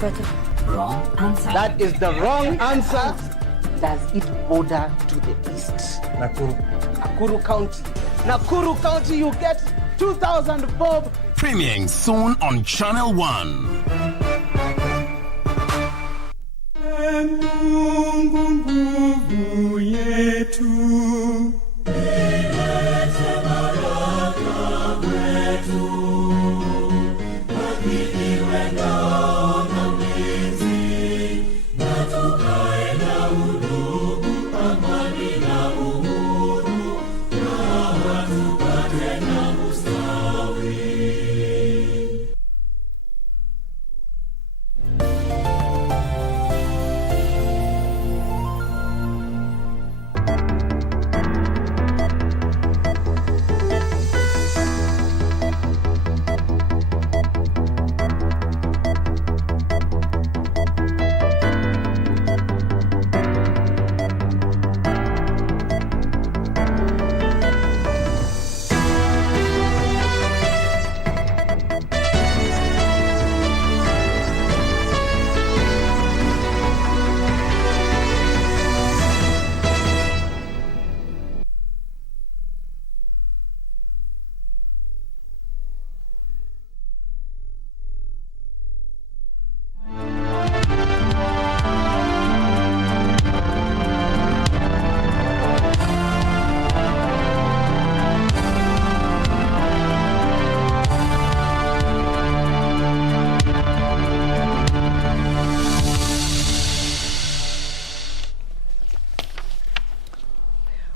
Wrong answer. That is the wrong answer. Does it border to the east? Nakuru County. Nakuru County, you get 2,000 bob. Premiering soon on Channel 1.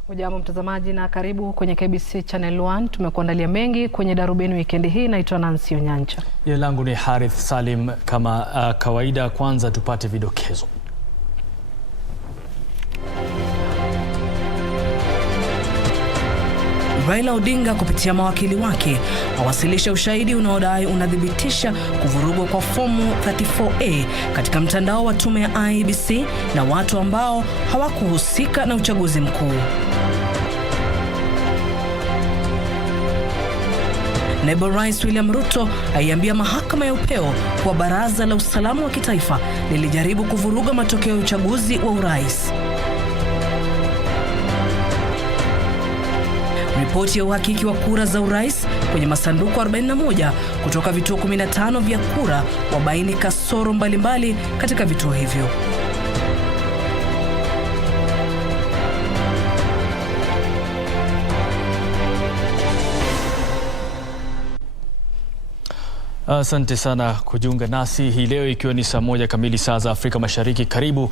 Hujambo mtazamaji na karibu kwenye KBC Channel 1. Tumekuandalia mengi kwenye Darubini wikendi hii. Naitwa Onyancha. Jina langu ni Harith. Salim, kama kawaida, kwanza tupate vidokezo. Raila Odinga kupitia mawakili wake awasilisha ushahidi unaodai unadhibitisha kuvurugwa kwa fomu 34A katika mtandao wa tume ya IEBC na watu ambao hawakuhusika na uchaguzi mkuu. Naibu Rais William Ruto aiambia mahakama ya upeo kwa baraza la usalama wa kitaifa lilijaribu kuvuruga matokeo ya uchaguzi wa urais. Ripoti ya uhakiki wa kura za urais kwenye masanduku 41 kutoka vituo 15 vya kura wabaini kasoro mbalimbali katika vituo hivyo. Asante sana kujiunga nasi hii leo, ikiwa ni saa 1 kamili saa za Afrika Mashariki. Karibu,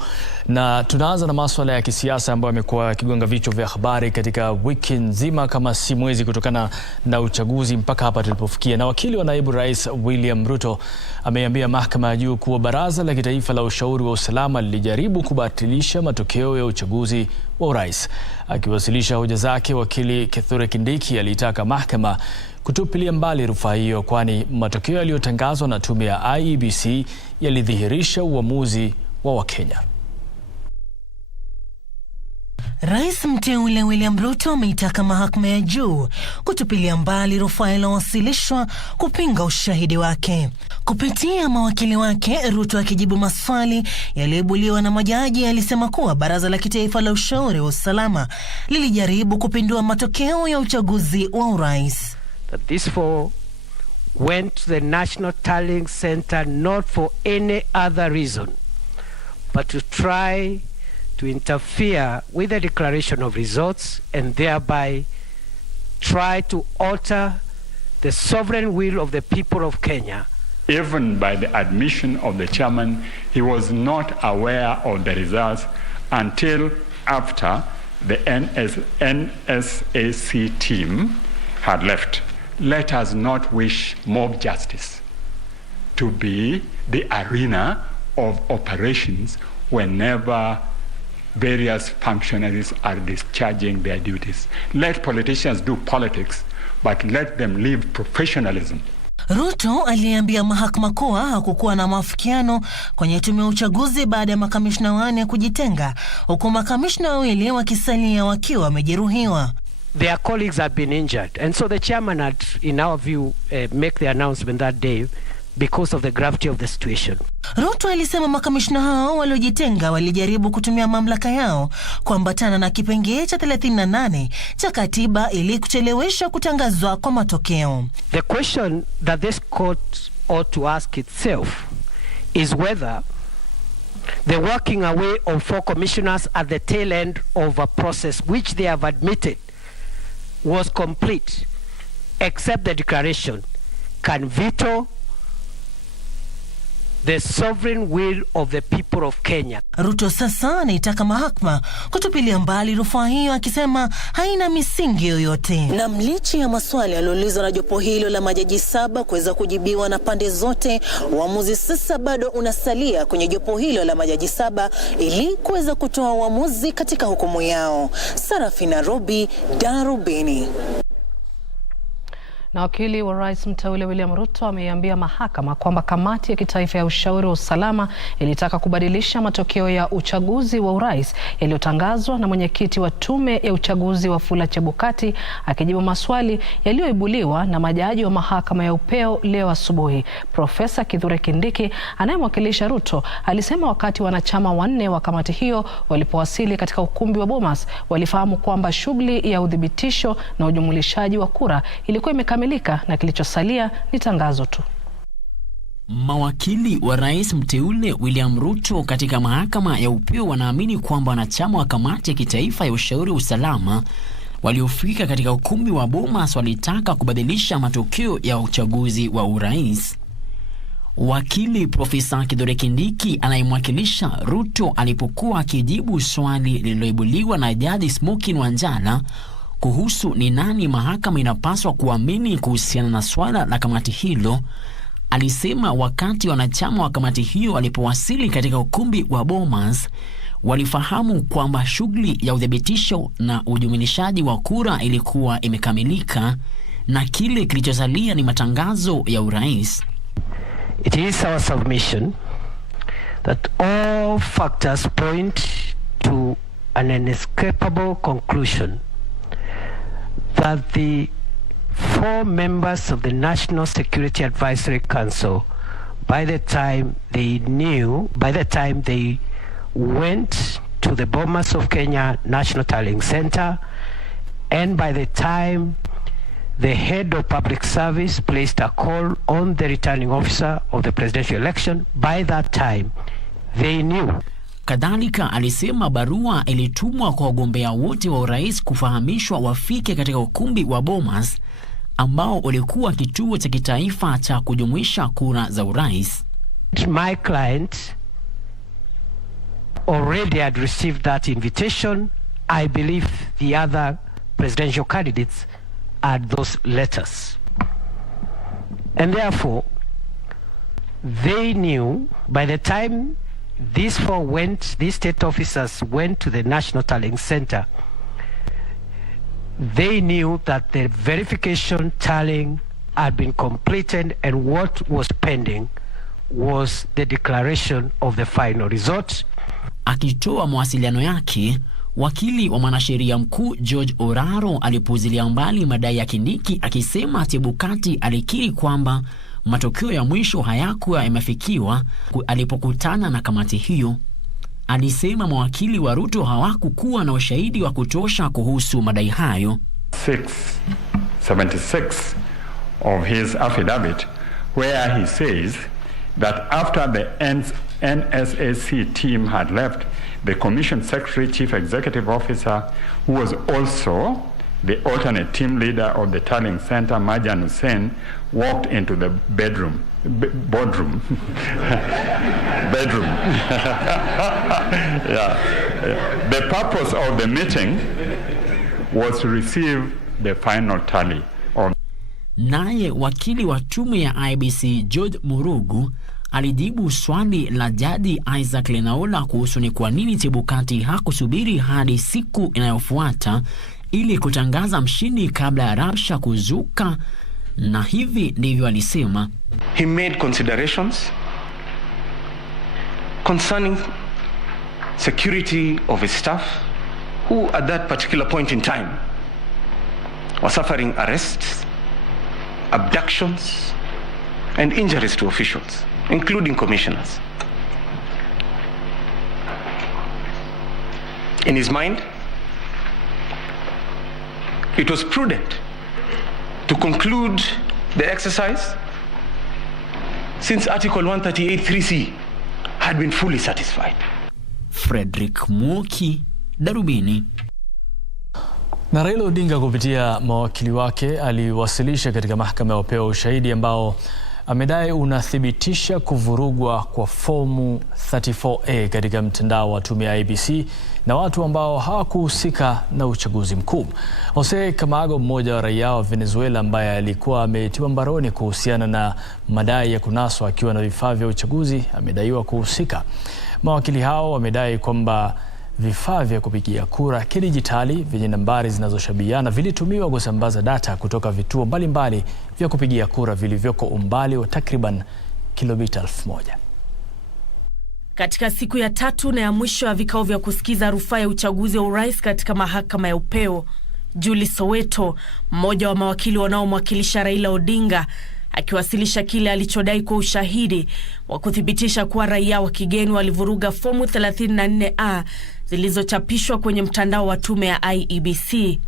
na tunaanza na masuala ya kisiasa ambayo yamekuwa yakigonga vichwa vya habari katika wiki nzima kama si mwezi, kutokana na uchaguzi mpaka hapa tulipofikia. Na wakili wa naibu rais William Ruto ameambia mahakama ya juu kuwa baraza la kitaifa la ushauri wa usalama lilijaribu kubatilisha matokeo ya uchaguzi wa urais. Akiwasilisha hoja zake, wakili Kithure Kindiki alitaka mahakama kutupilia mbali rufaa hiyo, kwani matokeo yaliyotangazwa na tume ya IEBC yalidhihirisha uamuzi wa Wakenya. Rais mteule William Ruto ameitaka mahakama ya juu kutupilia mbali rufaa iliyowasilishwa kupinga ushahidi wake. Kupitia mawakili wake, Ruto akijibu maswali yaliyoibuliwa na majaji alisema kuwa baraza la kitaifa la ushauri wa usalama lilijaribu kupindua matokeo ya uchaguzi wa urais. That these four went to the National Tallying Center not for any other reason but to try to interfere with the declaration of results and thereby try to alter the sovereign will of the people of Kenya. Even by the admission of the chairman, he was not aware of the results until after the NSAC team had left. Let us not wish mob justice to be the arena of operations whenever various functionaries are discharging their duties. Let politicians do politics, but let them live professionalism. Ruto aliambia mahakama kuwa hakukuwa na maafikiano kwenye tume ya uchaguzi baada ya makamishna 4 kujitenga, huku makamishna 2 wakisalia wakiwa wamejeruhiwa. Their colleagues had been injured, and so the chairman had, in our view, make the announcement that day because of the gravity of the situation. Ruto alisema makamishna hao waliojitenga walijaribu kutumia mamlaka yao kuambatana na kipengee cha 38 cha katiba ili kuchelewesha kutangazwa kwa matokeo. The question that this court ought to ask itself is whether the working away of 4 commissioners at the tail end of a process which they have admitted was complete, except the declaration, can veto the sovereign will of the people of Kenya. Ruto sasa anaitaka mahakama kutupilia mbali rufaa hiyo, akisema haina misingi yoyote. Na mlichi ya maswali yaliyoulizwa na jopo hilo la majaji 7 kuweza kujibiwa na pande zote, uamuzi sasa bado unasalia kwenye jopo hilo la majaji 7 ili kuweza kutoa uamuzi katika hukumu yao. Sarafina Robi, Darubini. Na wakili wa rais mteule William Ruto ameiambia mahakama kwamba kamati ya kitaifa ya ushauri wa usalama ilitaka kubadilisha matokeo ya uchaguzi wa urais yaliyotangazwa na mwenyekiti wa tume ya uchaguzi Wafula Chebukati, akijibu maswali yaliyoibuliwa na majaji wa mahakama ya upeo leo asubuhi. Profesa Kithure Kindiki anayemwakilisha Ruto alisema wakati wanachama 4 wa kamati hiyo walipowasili katika ukumbi wa Bomas, walifahamu kwamba shughuli ya udhibitisho na ujumulishaji wa kura ilikuwa imekamilika na kilichosalia ni tangazo tu. Mawakili wa rais mteule William Ruto katika mahakama ya upeo wanaamini kwamba wanachama wa kamati ya kitaifa ya ushauri wa usalama waliofika katika ukumbi wa Bomas walitaka kubadilisha matokeo ya uchaguzi wa urais. Wakili Profesa Kithure Kindiki anayemwakilisha Ruto alipokuwa akijibu swali lililoibuliwa na Jaji Smokin Wanjala kuhusu ni nani mahakama inapaswa kuamini kuhusiana na swala la kamati hilo, alisema wakati wanachama wa kamati hiyo walipowasili katika ukumbi wa Bomas, walifahamu kwamba shughuli ya udhibitisho na ujumulishaji wa kura ilikuwa imekamilika na kile kilichosalia ni matangazo ya urais. It is our submission that all factors point to an inescapable conclusion that the 4 members of the National Security Advisory Council, by the time they went to the Bomas of Kenya National Tallying Center, and by the time the head of public service placed a call on the returning officer of the presidential election, by that time they knew. Kadhalika alisema barua ilitumwa kwa wagombea wote wa urais kufahamishwa wafike katika ukumbi wa Bomas ambao ulikuwa kituo cha kitaifa cha kujumuisha kura za urais. My client already had received that invitation. I believe the other presidential candidates had those letters. And therefore, they knew by the time these state officers went to the National Tallying Center, they knew that the verification tallying had been completed and what was pending was the declaration of the final result. Akitoa mawasiliano yake, wakili wa mwanasheria mkuu George Oraro alipuuzilia mbali madai ya Kindiki, akisema Chebukati alikiri kwamba matokeo ya mwisho hayakuwa yamefikiwa alipokutana na kamati hiyo. Alisema mawakili wa Ruto hawakukuwa na ushahidi wa kutosha kuhusu madai hayo. 676 of his affidavit, where he says that after the NSAC team had left, the Commission Secretary Chief Executive Officer, who was also the alternate team leader of the tallying center, Majan Hussein, walked into the boardroom. The purpose of the meeting was to receive the final tally. Naye wakili wa tume ya IBC George Murugu alijibu swali la Jaji Isaac Lenaola kuhusu ni kwa nini Chebukati hakusubiri hadi siku inayofuata ili kutangaza mshindi kabla ya rabsha kuzuka, na hivi ndivyo alisema. He made considerations concerning security of his staff, who at that particular point in time were suffering arrests, abductions, and injuries to officials, including commissioners. In his mind, it was prudent to conclude the exercise since Article 138(3)(c) had been fully satisfied. Frederick Mwoki, Darubini. Na Raila Odinga kupitia mawakili wake aliwasilisha katika mahakama ya upeo ushahidi ambao amedai unathibitisha kuvurugwa kwa fomu 34A katika mtandao wa tume ya IEBC na watu ambao hawakuhusika na uchaguzi mkuu. Jose Camargo, mmoja wa raia wa Venezuela ambaye alikuwa ametiwa mbaroni kuhusiana na madai ya kunaswa akiwa na vifaa vya uchaguzi, amedaiwa kuhusika. Mawakili hao wamedai kwamba vifaa vya kupigia kura kidijitali vyenye nambari zinazoshabihiana vilitumiwa kusambaza data kutoka vituo mbalimbali vya kupigia kura vilivyoko umbali wa takriban kilomita 1000. Katika siku ya 3 na ya mwisho ya vikao vya kusikiza rufaa ya uchaguzi wa urais katika mahakama ya upeo, Julie Soweto, mmoja wa mawakili wanaomwakilisha Raila Odinga, akiwasilisha kile alichodai kwa ushahidi wa kuthibitisha kuwa raia wa kigeni walivuruga fomu 34A zilizochapishwa kwenye mtandao wa tume ya IEBC.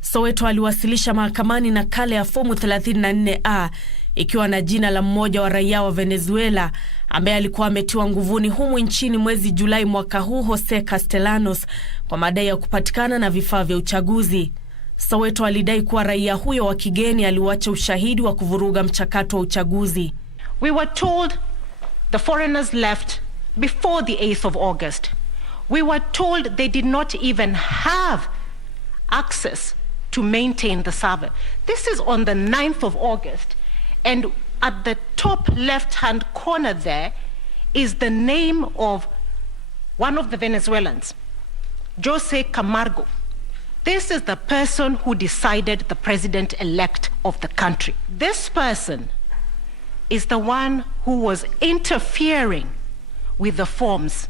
Soweto aliwasilisha mahakamani nakala ya fomu 34A ikiwa na jina la mmoja wa raia wa Venezuela ambaye alikuwa ametiwa nguvuni humu nchini mwezi Julai mwaka huu, Jose Castellanos, kwa madai ya kupatikana na vifaa vya uchaguzi. Soweto alidai kuwa raia huyo wa kigeni aliwacha ushahidi wa kuvuruga mchakato wa uchaguzi. We were told the foreigners left before the 8th of August. We were told they did not even have access to maintain the server. This is on the 9th of August, and at the top left-hand corner there is the name of one of the Venezuelans, Jose Camargo. This is the person who decided the president-elect of the country. This person is the one who was interfering with the forms.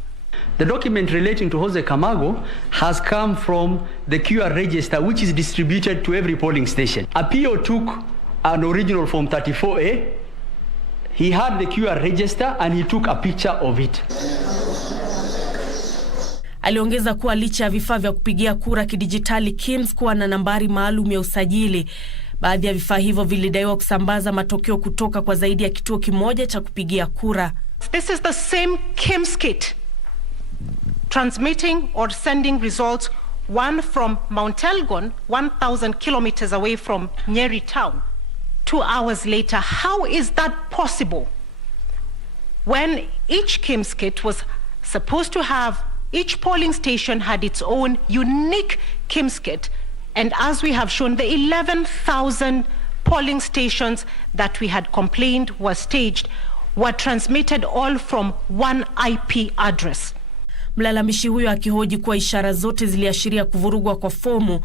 The document relating to Jose Camargo has come from the QR register, which is distributed to every polling station. Apio took an original form 34A. He had the QR register and he took a picture of it. Aliongeza kuwa licha ya vifaa vya kupigia kura kidijitali KIMS kuwa na nambari maalum ya usajili, baadhi ya vifaa hivyo vilidaiwa kusambaza matokeo kutoka kwa zaidi ya kituo kimoja cha kupigia kura. This is the same KIMS kit transmitting or sending results, one from Mount Elgon, 1,000 kilometers away from Nyeri town, 2 hours later. How is that possible when each KIMS kit was supposed to have, each polling station had its own unique KIMS kit, and as we have shown, the 11,000 polling stations that we had complained were staged were transmitted all from one IP address. Mlalamishi huyo akihoji kuwa ishara zote ziliashiria kuvurugwa kwa fomu,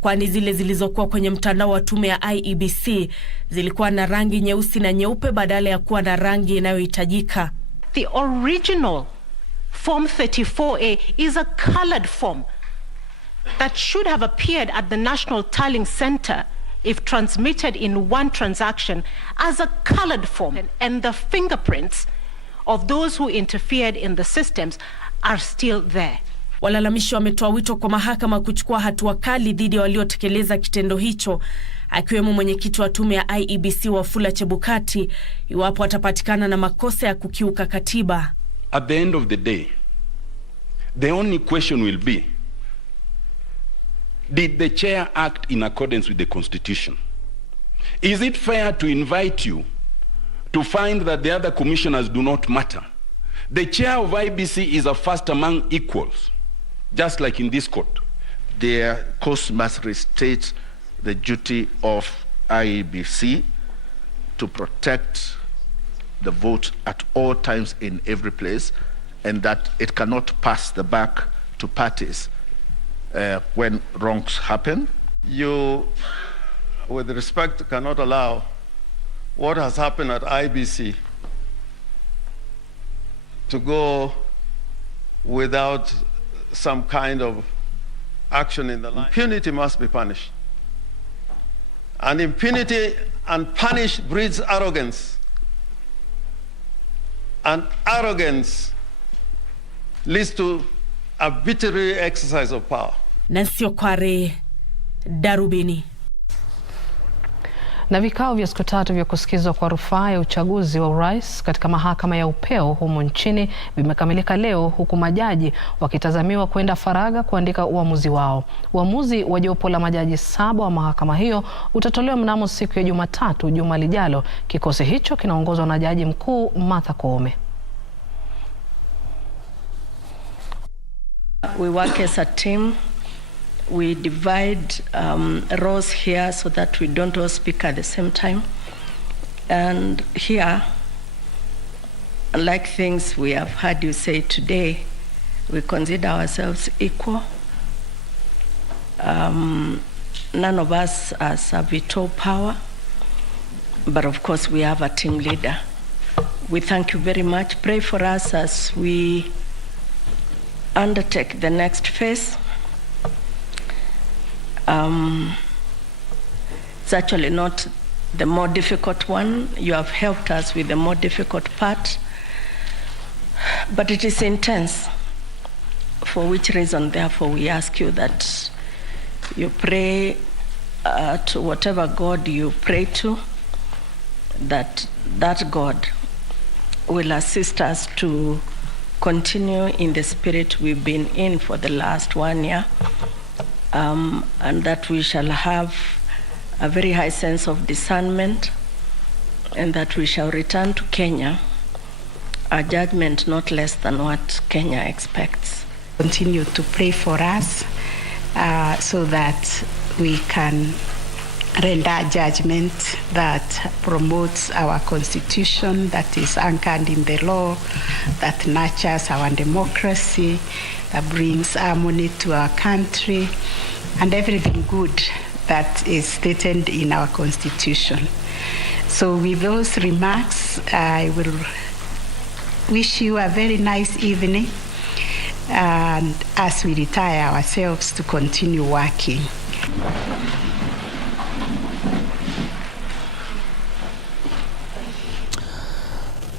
kwani zile zilizokuwa kwenye mtandao wa tume ya IEBC zilikuwa na rangi nyeusi na nyeupe badala ya kuwa na rangi inayohitajika. The original Form 34A is a colored form that should have appeared at the National Tallying Center if transmitted in one transaction as a colored form, and the fingerprints of those who interfered in the systems are still there. Walalamishi wametoa wito kwa mahakama kuchukua hatua kali dhidi ya waliotekeleza kitendo hicho, akiwemo mwenyekiti wa tume ya IEBC Wafula Chebukati, iwapo atapatikana na makosa ya kukiuka katiba. At the end of the day, the only question will be, did the chair act in accordance with the Constitution? Is it fair to invite you to find that the other commissioners do not matter? The chair of IBC is a first among equals, just like in this court. The court must restate the duty of IEBC to protect the vote at all times in every place, and that it cannot pass the buck to parties when wrongs happen. You, with respect, cannot allow what has happened at IBC to go without some kind of action in the line. Impunity must be punished. And impunity and punish breeds arrogance. and arrogance leads to arbitrary exercise of power. Nasio Kware, Darubini. Na vikao vya siku tatu vya kusikizwa kwa rufaa ya uchaguzi wa urais katika mahakama ya upeo humu nchini vimekamilika leo, huku majaji wakitazamiwa kwenda faragha kuandika uamuzi wao. Uamuzi wa jopo la majaji 7 wa mahakama hiyo utatolewa mnamo siku ya Jumatatu juma lijalo. Kikosi hicho kinaongozwa na Jaji Mkuu Martha Koome. We work as a team. We divide roles here so that we don't all speak at the same time. And here, like things we have heard you say today, we consider ourselves equal. None of us has a veto power, but of course we have a team leader. We thank you very much. Pray for us as we undertake the next phase. It's actually not the more difficult one. You have helped us with the more difficult part, but it is intense, for which reason, therefore, we ask you that you pray to whatever God you pray to, that God will assist us to continue in the spirit we've been in for the last 1 year. And that we shall have a very high sense of discernment, and that we shall return to Kenya a judgment not less than what Kenya expects. Continue to pray for us so that we can render judgment that promotes our constitution, that is anchored in the law, that nurtures our democracy, that brings harmony to our country, and everything good that is stated in our constitution. So with those remarks, I will wish you a very nice evening, and as we retire ourselves to continue working.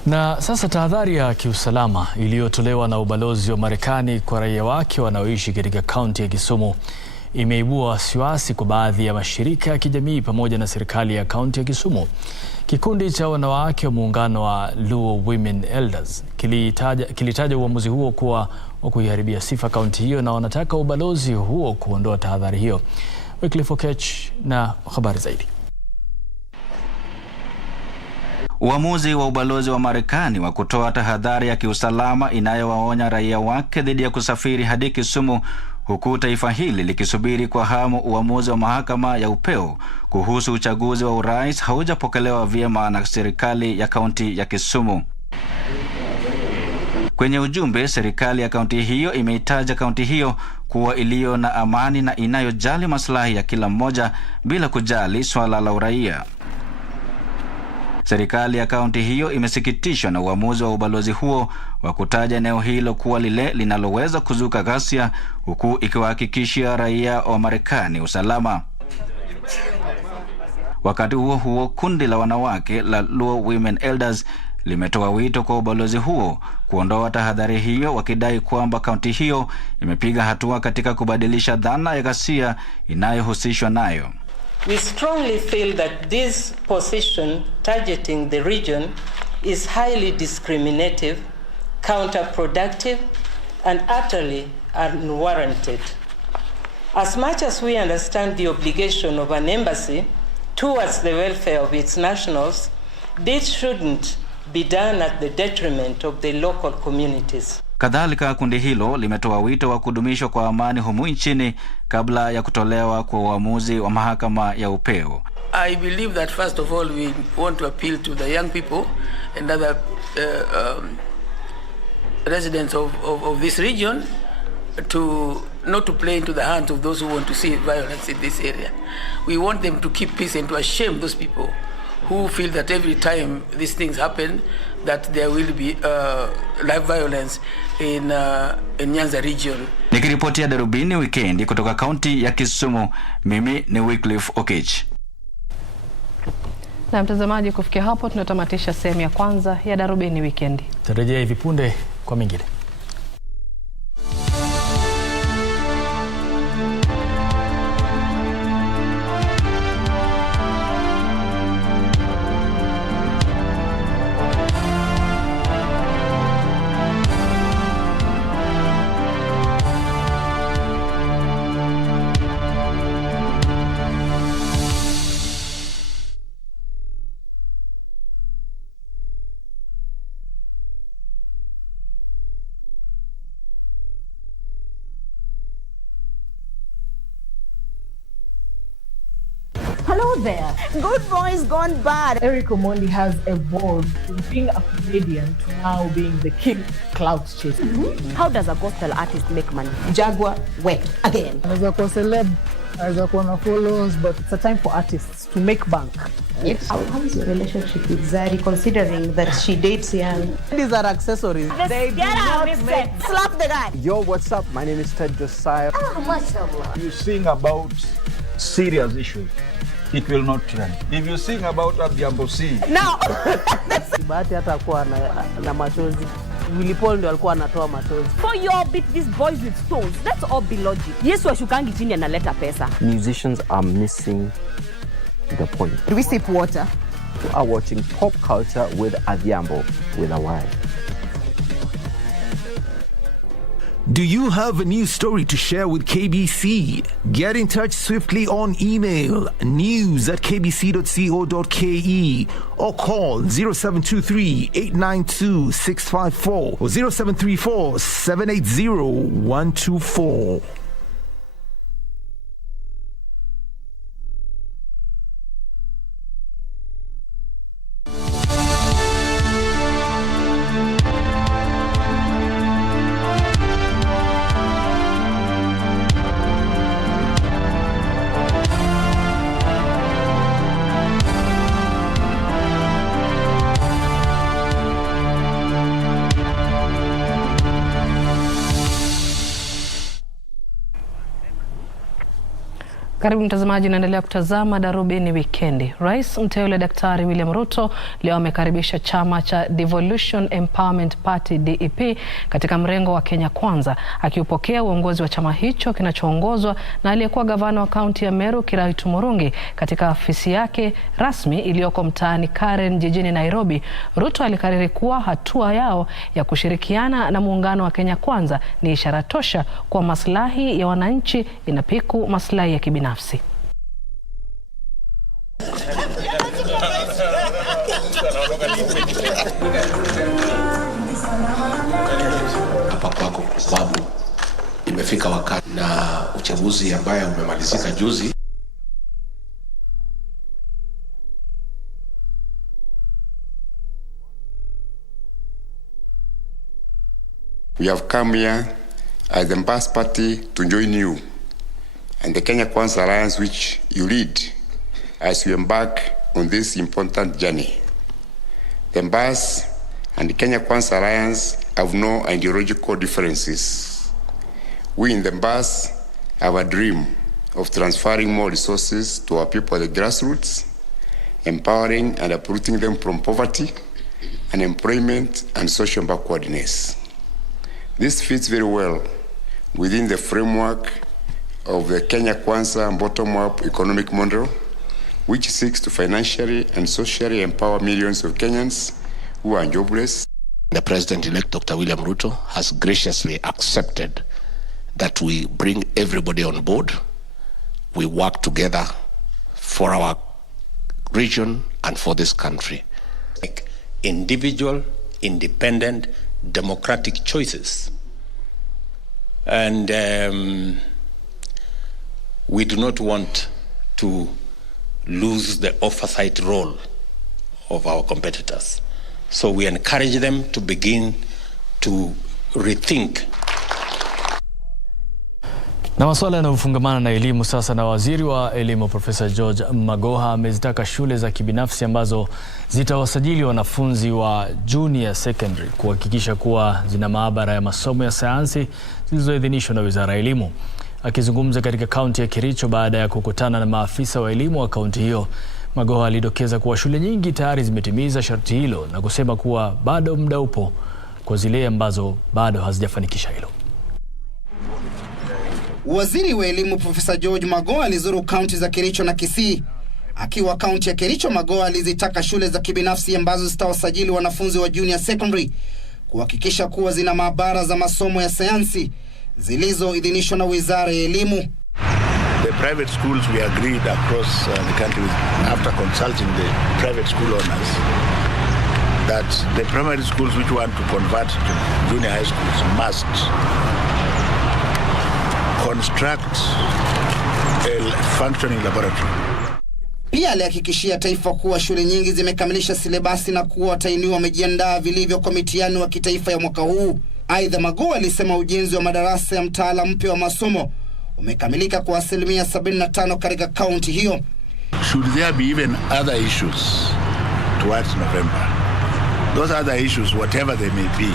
Na sasa tahadhari ya kiusalama iliyotolewa na ubalozi wa Marekani kwa raia wake wanaoishi katika kaunti ya Kisumu imeibua wasiwasi kwa baadhi ya mashirika ya kijamii pamoja na serikali ya kaunti ya Kisumu. Kikundi cha wanawake wa muungano wa Luo Women Elders kilitaja uamuzi huo kuwa wa kuiharibia sifa kaunti hiyo, na wanataka ubalozi huo kuondoa tahadhari hiyo. Wikendi na habari zaidi. Uamuzi wa ubalozi wa Marekani wa kutoa tahadhari ya kiusalama inayowaonya raia wake dhidi ya kusafiri hadi Kisumu, huku taifa hili likisubiri kwa hamu uamuzi wa mahakama ya upeo kuhusu uchaguzi wa urais, haujapokelewa vyema na serikali ya kaunti ya Kisumu. Kwenye ujumbe, serikali ya kaunti hiyo imeitaja kaunti hiyo kuwa iliyo na amani na inayojali maslahi ya kila mmoja bila kujali swala la uraia. Serikali ya kaunti hiyo imesikitishwa na uamuzi wa ubalozi huo wa kutaja eneo hilo kuwa lile linaloweza kuzuka ghasia, huku ikiwahakikishia raia wa Marekani usalama. Wakati huo huo, kundi la wanawake la Luo Women Elders limetoa wito kwa ubalozi huo kuondoa tahadhari hiyo, wakidai kwamba kaunti hiyo imepiga hatua katika kubadilisha dhana ya ghasia inayohusishwa nayo. We strongly feel that this position targeting the region is highly discriminative, counterproductive, and utterly unwarranted. As much as we understand the obligation of an embassy towards the welfare of its nationals, this shouldn't be done at the detriment of the local communities. Kadhalika, kundi hilo limetoa wito wa kudumishwa kwa amani humu nchini kabla ya kutolewa kwa uamuzi wa mahakama ya upeo. I believe that first of all we want to appeal to the young people and other residents of this region to not to play into the hands of those who want to see violence in this area. We want them to keep peace and to shame those people who feel that every time these things happen that there will be live violence in Nyanza region. Nikiripotia Darubini Wikendi kutoka kaunti ya Kisumu, mimi ni Wikendi. Na mtazamaji, kufikia hapo tunatamatisha sehemu ya kwanza ya Darubini Wikendi. Tarejea hivi punde kwa mengine. Hello there. Good boys gone bad. Eric Omondi has evolved from being a comedian to now being the king clout chaser. How does a gospel artist make money? Jaguar wet again. Anaweza kuwa celeb, anaweza kuwa na followers, but it's a time for artists to make bank. Yes. How is your relationship with Zari, considering that she dates young? These are accessories. They do not make... Slap the guy. Yo, what's up? My name is Ted Josiah. Ah, mashallah. You sing about serious issues, it will not trend. If you sing about Adhiambo C. No. Bahati hata kuwa na machozi. Willy Paul ndio alikuwa anatoa machozi. For your beat these boys with stones. Let's all be logic. Yes, washukangi chini analeta pesa. Musicians are missing the point. Do we sip water? You are watching Pop Culture with Adhiambo with a Y. Do you have a news story to share with KBC? Get in touch swiftly on email news@kbc.co.ke or call 0723 892 654 or 0734 780 124. Karibu mtazamaji, naendelea kutazama Darubini Wikendi. Rais mteule Daktari William Ruto leo amekaribisha chama cha Devolution Empowerment Party DEP katika mrengo wa Kenya Kwanza, akiupokea uongozi wa chama hicho kinachoongozwa na aliyekuwa gavana wa kaunti ya Meru Harith katika afisi yake rasmi iliyoko mtaani Karen jijini Nairobi. Ruto alikariri kuwa hatua yao ya kushirikiana na muungano wa Kenya Kwanza ni ishara tosha kwa maslahi ya wananchi inapiku maslahi ya kibinafsi. Hapa kwako kwa sababu imefika wakati na uchaguzi ambaye umemalizika juzi. We have come here as the Mbas Party to join you and the Kenya Kwanza Alliance which you lead as you embark on this important journey. The Mbas and the Kenya Kwanza Alliance have no ideological differences. We in the Mbas have a dream of transferring more resources to our people at the grassroots, empowering and uprooting them from poverty, unemployment and social backwardness. This fits very well within the framework of the Kenya Kwanza bottom-up economic model, which seeks to financially and socially empower millions of Kenyans who are jobless. The President-elect Dr. William Ruto has graciously accepted that we bring everybody on board. We work together for our region and for this country. Like individual, independent, democratic choices. And we do not want to lose the oversight role of our competitors. So we encourage them to begin to rethink. Na masuala yanayofungamana na elimu sasa, na waziri wa elimu Profesa George Magoha amezitaka shule za kibinafsi ambazo zitawasajili wanafunzi wa junior secondary kuhakikisha kuwa zina maabara ya masomo ya sayansi zilizoidhinishwa na Wizara ya Elimu. Akizungumza katika kaunti ya Kericho baada ya kukutana na maafisa wa elimu wa kaunti hiyo, Magoha alidokeza kuwa shule nyingi tayari zimetimiza sharti hilo na kusema kuwa bado muda upo kwa zile ambazo bado hazijafanikisha hilo. Waziri wa elimu Profesa George Magoha alizuru kaunti za Kericho na Kisii. Akiwa kaunti ya Kericho, Magoha alizitaka shule za kibinafsi ambazo zitawasajili wanafunzi wa junior secondary kuhakikisha kuwa zina maabara za masomo ya sayansi zilizoidhinishwa na Wizara ya Elimu. The private schools, we agreed across the country after consulting the private school owners that the primary schools which want to convert to junior high schools must construct a functioning laboratory. Pia alihakikishia taifa kuwa shule nyingi zimekamilisha silabasi na kuwa watainiwa wamejiandaa vilivyo kwa mitihani wa kitaifa ya mwaka huu. Aidha, Magoha alisema ujenzi wa madarasa ya mtaala mpya wa masomo umekamilika kwa 75% katika kaunti hiyo. Should there be even other issues towards November, those other issues, whatever they may be,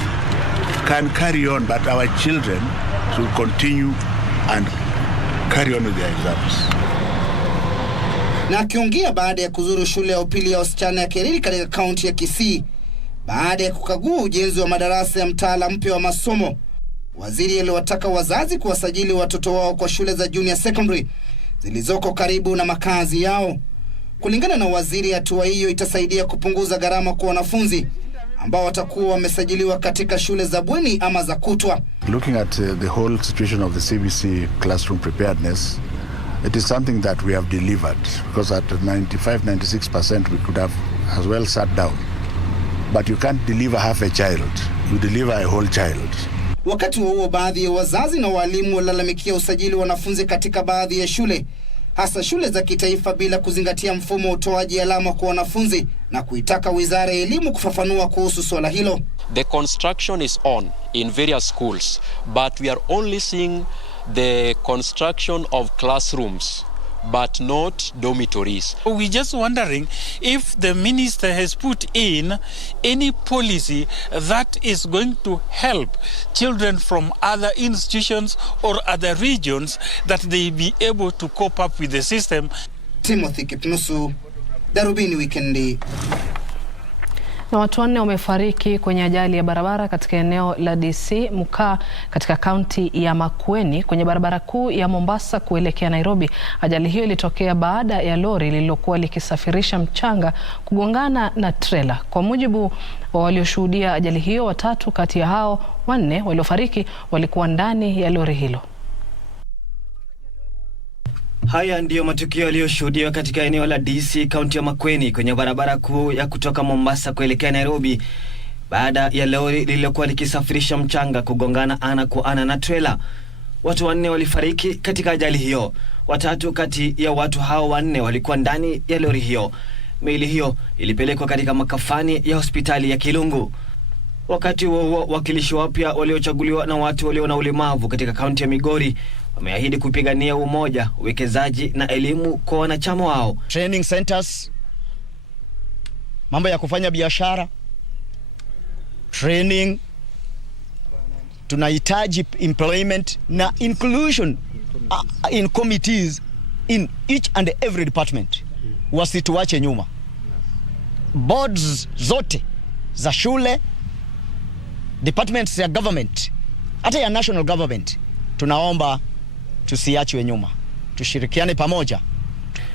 can carry on, but our children should continue and carry on with their exams. Na akiongea baada ya kuzuru shule ya upili ya wasichana ya Keriri katika kaunti ya Kisii baada ya kukagua ujenzi wa madarasa ya mtaala mpya wa masomo, waziri aliwataka wazazi kuwasajili watoto wao kwa shule za junior secondary zilizoko karibu na makazi yao. Kulingana na waziri, hatua hiyo itasaidia kupunguza gharama kwa wanafunzi ambao watakuwa wamesajiliwa katika shule za bweni ama za kutwa. Looking at the whole situation of the CBC classroom preparedness, it is something that we have delivered, because at 95-96% we could have as well sat down. But you can't deliver half a child, you deliver a whole child. Wakati huo, baadhi ya wazazi na walimu walalamikia usajili wa wanafunzi katika baadhi ya shule, hasa shule za kitaifa, bila kuzingatia mfumo wa utoaji alama kwa wanafunzi, na kuitaka Wizara ya Elimu kufafanua kuhusu swala hilo. The construction is on in various schools, but we are only seeing the construction of classrooms, but not dormitories. We're just wondering if the minister has put in any policy that is going to help children from other institutions or other regions, that they be able to cope up with the system. Timothy Kipnusu, Darubini Wikendi. Na watu 4 wamefariki kwenye ajali ya barabara katika eneo la DC Mukaa katika kaunti ya Makueni kwenye barabara kuu ya Mombasa kuelekea Nairobi. Ajali hiyo ilitokea baada ya lori lililokuwa likisafirisha mchanga kugongana na trela. Kwa mujibu wa walioshuhudia ajali hiyo, 3 kati ya hao 4 waliofariki walikuwa ndani ya lori hilo. Haya ndiyo matukio yaliyoshuhudiwa katika eneo la DC kaunti ya Makueni kwenye barabara kuu ya kutoka Mombasa kuelekea Nairobi baada ya lori lililokuwa likisafirisha mchanga kugongana ana kwa ana na trela. Watu 4 walifariki katika ajali hiyo. 3 kati ya watu hao 4 walikuwa ndani ya lori hiyo. Miili hiyo ilipelekwa katika makafani ya hospitali ya Kilungu. Wakati huo, wakilishi wapya waliochaguliwa na watu walio na ulemavu katika kaunti ya Migori wameahidi kupigania umoja, uwekezaji na elimu kwa wanachama wao. Training centers, mambo ya kufanya biashara, training, tunahitaji employment na inclusion in committees in each and every department. Wasituache nyuma. Boards zote za shule, departments ya government, hata ya national government, tunaomba tusiachwe nyuma, tushirikiane pamoja.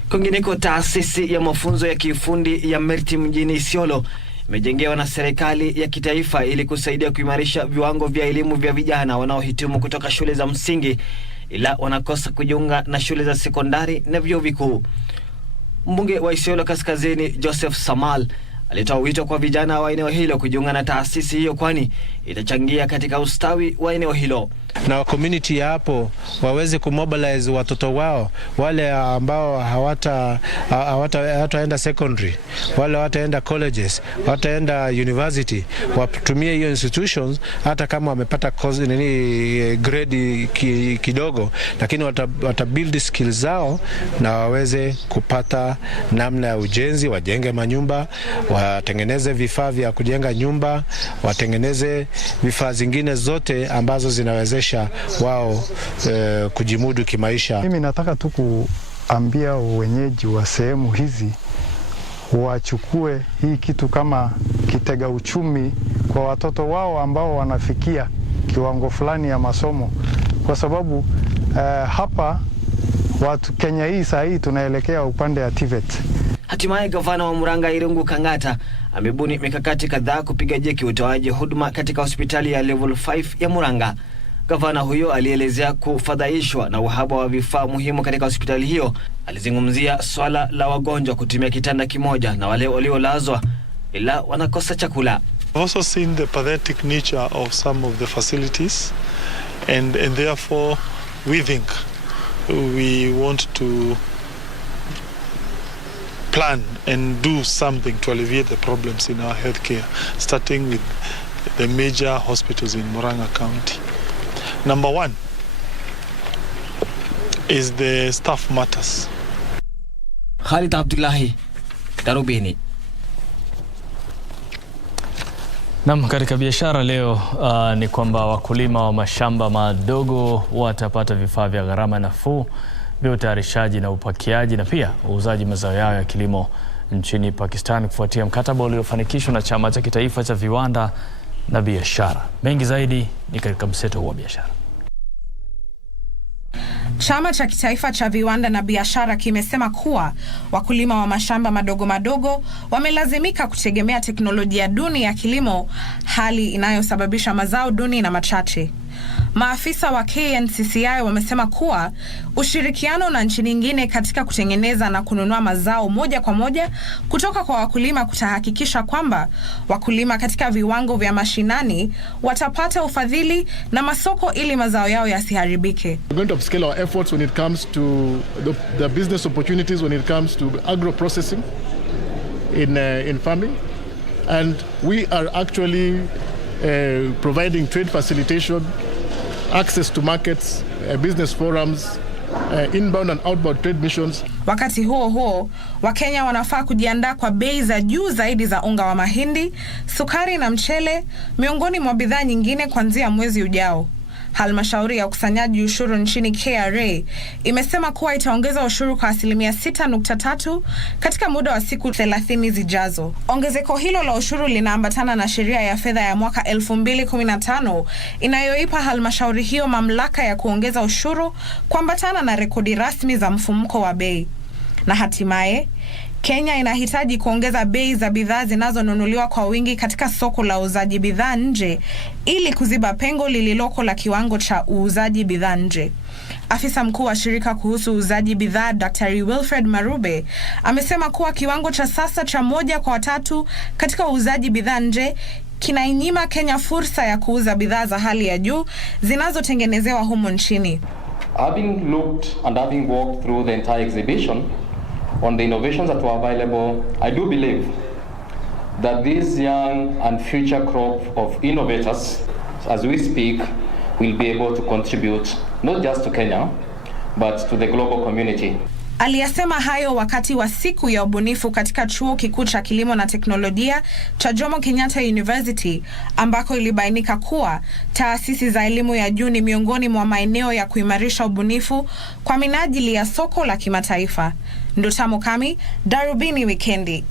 Kwingineko, taasisi ya mafunzo ya kiufundi ya Merti mjini Isiolo imejengewa na serikali ya kitaifa ili kusaidia kuimarisha viwango vya elimu vya vijana wanaohitimu kutoka shule za msingi ila wanakosa kujiunga na shule za sekondari na vyuo vikuu. Mbunge wa Isiolo Kaskazini Joseph Samal alitoa wito kwa vijana wa eneo hilo kujiunga na taasisi hiyo, kwani itachangia katika ustawi wa eneo hilo. Na community ya hapo waweze kumobilize watoto wao, wale ambao hawataenda secondary, wale hawataenda colleges, hawataenda university, watumie hiyo institutions hata kama wamepata grade kidogo, lakini watabuild skills zao na waweze kupata namna ya ujenzi, wajenge manyumba, watengeneze vifaa vya kujenga nyumba, watengeneze vifaa zingine zote ambazo zinawezesha wao kujimudu kimaisha. Mimi nataka tu kuambia wenyeji wa sehemu hizi wachukue hii kitu kama kitega uchumi kwa watoto wao ambao wanafikia kiwango fulani ya masomo, kwa sababu hapa watu Kenya hii saa hii tunaelekea upande ya TVET. Hatimaye gavana wa Murang'a Irungu Kang'ata amebuni mikakati kadhaa kupiga jeki utoaji huduma katika hospitali ya level 5 ya Murang'a. Gavana huyo alielezea kufadhaishwa na uhaba wa vifaa muhimu katika hospitali hiyo. Alizungumzia swala la wagonjwa kutumia kitanda kimoja na wale waliolazwa ila wanakosa chakula. I've also seen the pathetic nature of some of the facilities and therefore we think we want to plan and do something to alleviate the problems in our healthcare, starting with the major hospitals in Murang'a County. Number one is the staff matters. Harith Abdullahi, Darubini. Naam, katika biashara leo ni kwamba wakulima wa mashamba madogo watapata vifaa vya gharama nafuu vya utayarishaji na upakiaji na pia uuzaji mazao yao ya kilimo nchini Pakistan kufuatia mkataba uliofanikishwa na Chama cha Kitaifa cha Viwanda na Biashara. Mengi zaidi ni katika mseto wa biashara. Chama cha Kitaifa cha Viwanda na Biashara kimesema kuwa wakulima wa mashamba madogo wamelazimika kutegemea teknolojia duni ya kilimo, hali inayosababisha mazao duni na machache. Maafisa wa KNCCI wamesema kuwa ushirikiano na nchi nyingine katika kutengeneza na kununua mazao moja kwa moja kutoka kwa wakulima kutahakikisha kwamba wakulima katika viwango vya mashinani watapata ufadhili na masoko ili mazao yao yasiharibike. We're going to upscale our efforts when it comes to the business opportunities, when it comes to agro processing in farming, and we are actually providing trade facilitation, access to markets, business forums, inbound and outbound trade missions. Wakati huo, Wakenya wanafaa kujiandaa kwa bei za juu zaidi za unga wa mahindi, sukari na mchele, miongoni mwa bidhaa nyingine kuanzia mwezi ujao. Halmashauri ya ukusanyaji ushuru nchini KRA imesema kuwa itaongeza ushuru kwa 6.3% katika muda wa siku 30 zijazo. Ongezeko hilo la ushuru linaambatana na sheria ya fedha ya mwaka 2015 inayoipa halmashauri hiyo mamlaka ya kuongeza ushuru kuambatana na rekodi rasmi za mfumuko wa bei. Na hatimaye Kenya inahitaji kuongeza bei za bidhaa zinazonunuliwa kwa wingi katika soko la uuzaji bidhaa nje ili kuziba pengo lililoko la kiwango cha uuzaji bidhaa nje. Afisa mkuu wa shirika kuhusu uuzaji bidhaa Dr. Wilfred Marube amesema kuwa kiwango cha sasa cha 1:3 katika uuzaji bidhaa nje kinainyima Kenya fursa ya kuuza bidhaa za hali ya juu zinazotengenezewa humo nchini. Having looked and having walked through the entire exhibition on the innovations that were available, I do believe that this young and future crop of innovators, as we speak, will be able to contribute not just to Kenya, but to the global community. Aliyasema hayo wakati wa siku ya ubunifu katika chuo kikuu cha kilimo na teknolojia cha Jomo Kenyatta University, ambako ilibainika kuwa taasisi za elimu ya juu ni miongoni mwa maeneo ya kuimarisha ubunifu kwa minajili ya soko la kimataifa. Ndotamo Kami, Darubini Wikendi.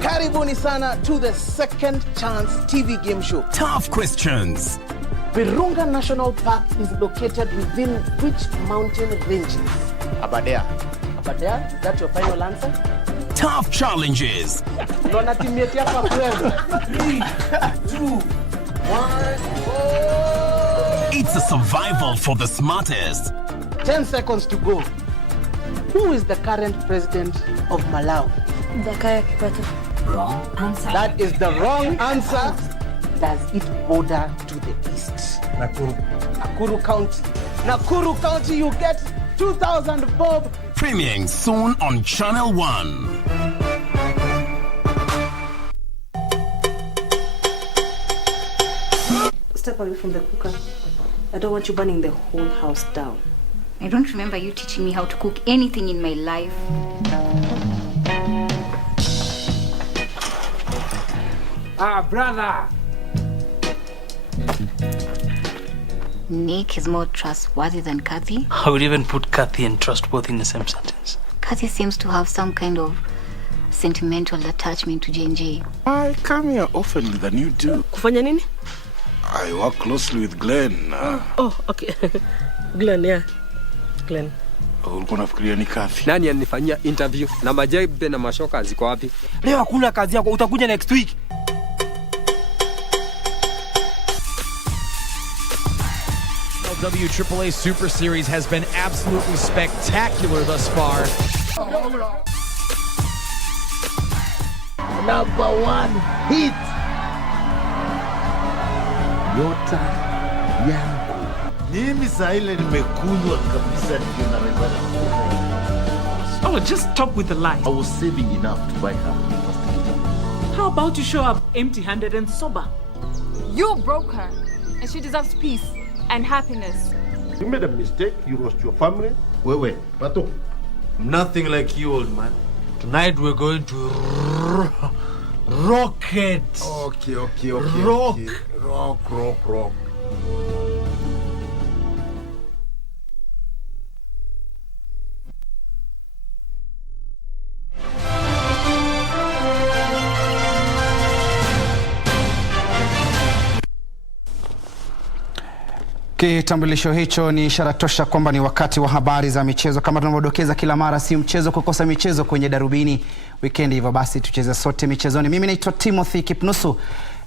Karibuni sana to the Second Chance TV game show. Tough questions. Virunga National Park is located within which mountain ranges? Aberdare. Aberdare? Is that your final answer? Tough challenges. Lona teammate yako kwenda. 3, 2, 1. It's a survival for the smartest. 10 seconds to go. Who is the current president of Malawi? Jakaya Kikwete. Wrong answer. That is the wrong answer. Does it border to the east? Nakuru. Nakuru County. Nakuru County, you get 2,000 bob. Premiering soon on Channel 1. Step away from the cooker. I don't want you burning the whole house down. I don't remember you teaching me how to cook anything in my life. Brother. Nick is more trustworthy than Kathy. I would even put Kathy and trustworthy in the same sentence. Kathy seems to have some kind of sentimental attachment to J&J. I come here often than you do. Kufanya nini? I work closely with Glenn. Okay. Glenn, yeah. Glenn. Ulikuwa unafikiria ni Kathy? Nani anifanyia interview? Na majaibe na mashoka ziko wapi? Leo hakuna kazi yako, utakuja next week. WAAA Super Series has been absolutely spectacular thus far. Number 1 hit. Nyota yangu. Mimi saa ile nimekunywa kabisa ndio naweza. Oh, just stop with the lies. I was saving enough to buy her first guitar. How about you show up empty-handed and sober? You broke her, and she deserves peace and happiness. You made a mistake. You lost your family. Wait, Pato. Nothing like you, old man. Tonight we're going to rock it. Okay. Rock. Kitambulisho hicho ni ishara tosha kwamba ni wakati wa habari za michezo. Kama tunavyodokeza kila mara, si mchezo kukosa michezo kwenye Darubini Wikendi. Hivyo basi tucheze sote michezoni. Mimi naitwa Timothy Kipnusu.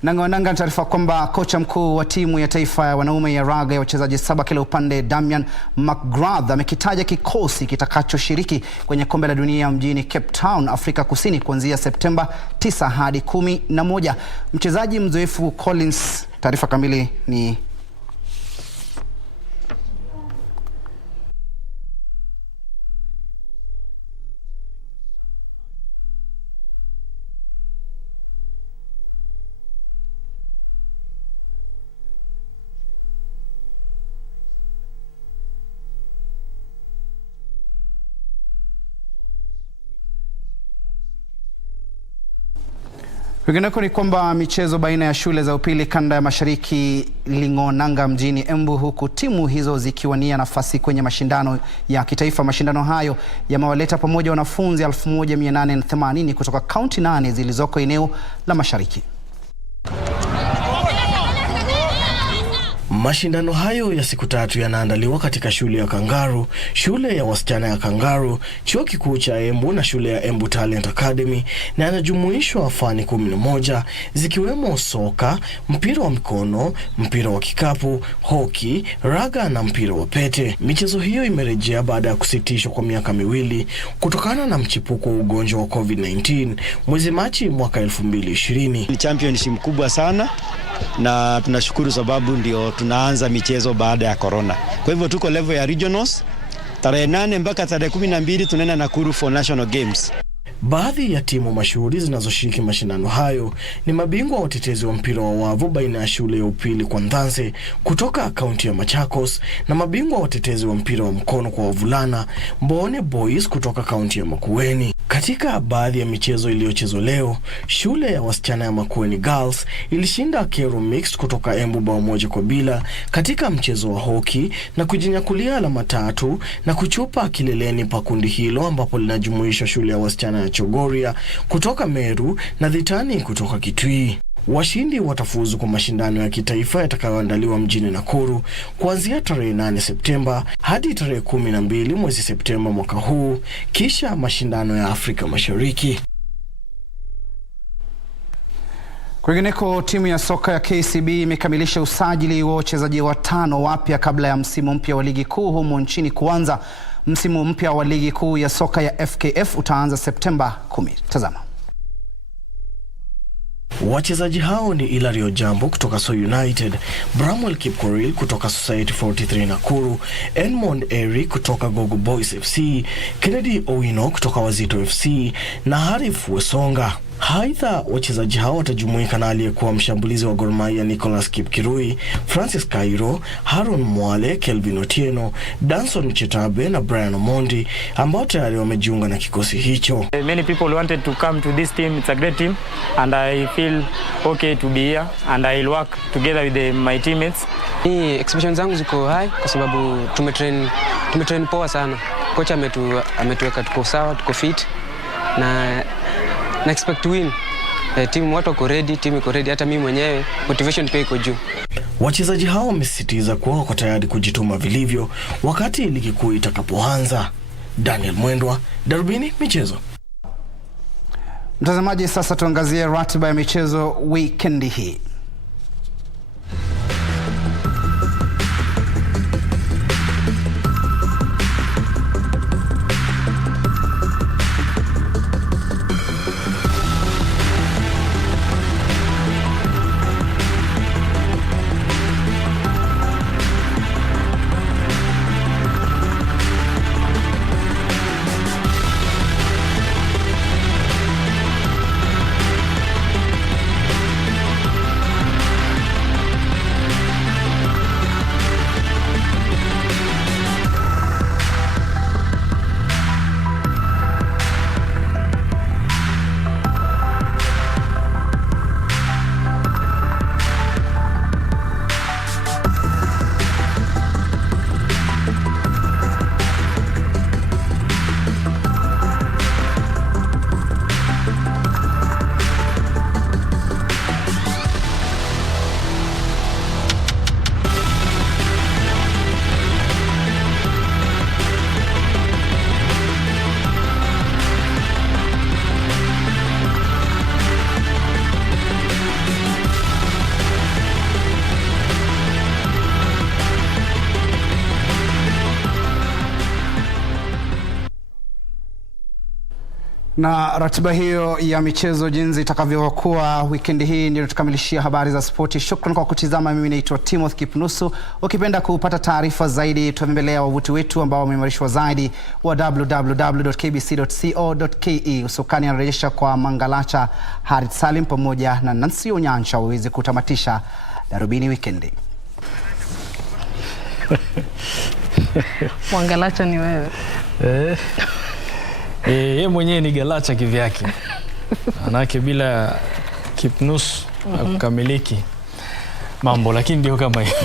Nanga taarifa kwamba kocha mkuu wa timu ya taifa ya wanaume ya raga ya wachezaji 7 kila upande Damian McGrath amekitaja kikosi kitakachoshiriki kwenye kombe la dunia mjini Cape Town, Afrika Kusini kuanzia Septemba 9 hadi 11. Mchezaji mzoefu Collins, taarifa kamili ni Kwingineko ni kwamba michezo baina ya shule za upili kanda ya Mashariki ling'oananga mjini Embu, huku timu hizo zikiwania nafasi kwenye mashindano ya kitaifa. Mashindano hayo yamewaleta pamoja wanafunzi 1880 kutoka kaunti 8 zilizoko eneo la Mashariki. Mashindano hayo ya siku 3 yanaandaliwa katika shule ya Kangaru, shule ya wasichana ya Kangaru, chuo kikuu cha Embu na shule ya Embu Talent Academy, na yanajumuishwa fani 11 zikiwemo soka, mpira wa mikono, mpira wa kikapu, hoki, raga na mpira wa pete. Michezo hiyo imerejea baada ya kusitishwa kwa miaka 2 kutokana na mchipuko wa ugonjwa wa COVID-19 mwezi Machi mwaka 2020. Ni championship kubwa sana na tunashukuru sababu ndio tunaanza michezo baada ya corona. Kwa hivyo tuko level ya regionals. Tarehe 8 mpaka tarehe 12 tunaenda Nakuru for National Games. Baadhi ya timu mashuhuri zinazoshiriki mashindano hayo ni mabingwa watetezi wa mpira wa wavu baina ya shule ya upili kwa Ndanse kutoka kaunti ya Machakos na mabingwa watetezi wa mpira wa mkono kwa wavulana Mbone Boys kutoka kaunti ya Makueni. Katika baadhi ya michezo iliyochezwa leo, shule ya wasichana ya Makueni Girls ilishinda Kero Mixed kutoka Embu bao 1-0 katika mchezo wa hoki na kujinyakulia alama 3 na kuchupa kileleni pa kundi hilo, ambapo linajumuisha shule ya wasichana ya Chogoria kutoka Meru na Dhitani kutoka Kitui. Washindi watafuzu kwa mashindano ya kitaifa yatakayoandaliwa mjini Nakuru kuanzia tarehe 8 Septemba hadi tarehe 12 mwezi Septemba mwaka huu, kisha mashindano ya Afrika Mashariki. Kwingineko, timu ya soka ya KCB imekamilisha usajili wa wachezaji 5 wapya kabla ya msimu mpya wa ligi kuu humu nchini kuanza. Msimu mpya wa ligi kuu ya soka ya FKF utaanza Septemba 10. Tazama. Wachezaji hao ni Ilario Jambo kutoka So United, Bramwell Kipkorir kutoka Society 43 Nakuru, Edmond Eri kutoka Gogo Boys FC, Kennedy Owino kutoka Wazito FC na Harith Wesonga. Haidha, wachezaji hao watajumuika na aliyekuwa mshambulizi wa Gor Mahia Nicholas Kipkirui, Francis Cairo, Haron Mwale, Kelvin Otieno, Danson Chetabe na Brian Omondi ambao tayari wamejiunga na kikosi hicho. Many people wanted to come to this team. It's a great team and I feel okay to be here and I'll work together with my teammates. Ni expectations zangu ziko high kwa sababu tumetrain poa sana. Kocha ametuweka tuko sawa, tuko fit na expect to win. Team watu wako ready, team iko ready, hata mimi mwenyewe motivation pia iko juu. Wachezaji hao wamesisitiza kuwa wako tayari kujituma vilivyo wakati ligi kuu itakapoanza. Daniel Mwendwa, Darubini Michezo. Mtazamaji, sasa tuangazie ratiba ya michezo weekend hii. Na ratiba hiyo ya michezo jinsi itakavyokuwa weekend hii ndio tukamilishia habari za spoti. Shukrani kwa kutizama. Mimi naitwa Timothy Kipnusu. Ukipenda kupata taarifa zaidi tutembelea wavuti wetu ambao umeimarishwa zaidi wa www.kbc.co.ke. Usukani anarejesha kwa Mangalacha, Harith, Salim pamoja na Nancy Onyancha waweze kutamatisha Darubini Wikendi. Mangalacha ni wewe. Yeye mwenyewe ni galacha kivyake. Manake bila Kipnus kukamiliki mambo, lakini ndio kama hiyo.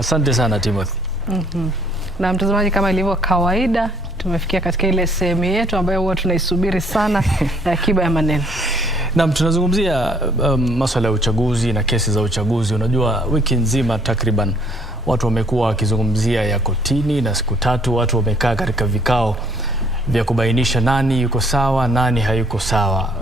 Asante sana Timothy. Na mtazamaji, kama ilivyo kawaida tumefikia katika ile sehemu yetu ambayo huwa tunaisubiri sana ya akiba ya maneno. Na tunazungumzia masuala ya uchaguzi na kesi za uchaguzi. Unajua wiki nzima takriban watu wamekuwa wakizungumzia ya kotini, na siku 3 watu wamekaa katika vikao vya kubainisha nani yuko sawa, nani hayuko sawa.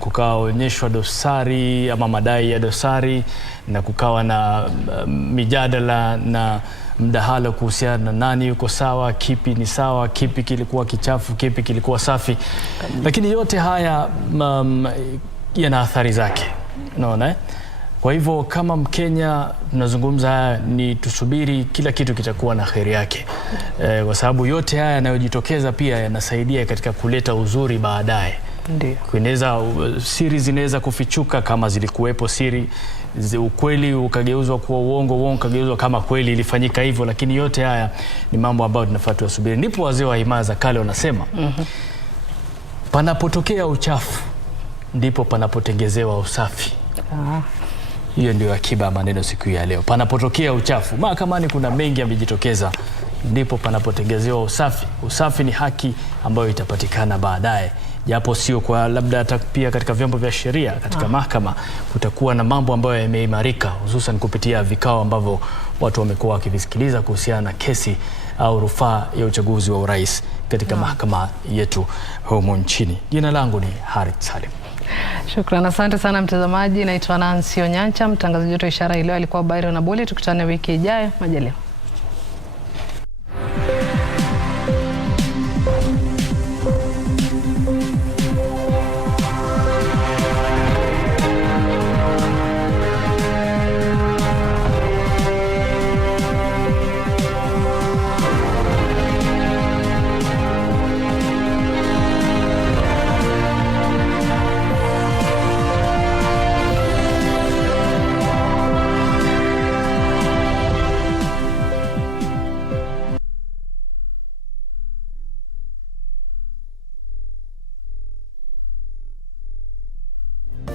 Kukaonyeshwa dosari ama madai ya dosari, na kukawa na mijadala na mdahalo kuhusiana na nani yuko sawa, kipi ni sawa, kipi kilikuwa kichafu, kipi kilikuwa safi. Lakini yote haya yana athari zake. Unaona Kwa hivyo kama Mkenya tunazungumza ni tusubiri, kila kitu kitakuwa na kheri yake. Kwa sababu yote haya yanayojitokeza pia yanasaidia katika kuleta uzuri baadaye. Ndio. Kueneza siri zinaweza kufichuka kama zilikuwepo siri, ukweli ukageuzwa kuwa uongo, uongo ukageuzwa kama kweli ilifanyika hivyo, lakini yote haya ni mambo ambayo tunafaa tusubiri. Ndipo wazee wa himaya za kale wanasema panapotokea uchafu ndipo panapotengezewa usafi. Hiyo ndio akiba maneno siku ya leo. Panapotokea uchafu, mahakamani kuna mengi yamejitokeza, ndipo panapotengezewa usafi. Usafi ni haki ambayo itapatikana baadaye, japo sio kwa labda hata pia katika vyombo vya sheria. Katika mahakama kutakuwa na mambo ambayo yameimarika, hususan kupitia vikao ambavyo watu wamekuwa wakivisikiliza kuhusiana na kesi au rufaa ya uchaguzi wa urais katika mahakama yetu humu nchini. Jina langu ni Harith Salim. Shukrani, asante sana mtazamaji. Naitwa Nancy Onyancha, mtangazaji wetu wa Ishara leo alikuwa Byron na Bole. Tukutane wiki ijayo, majaliwa.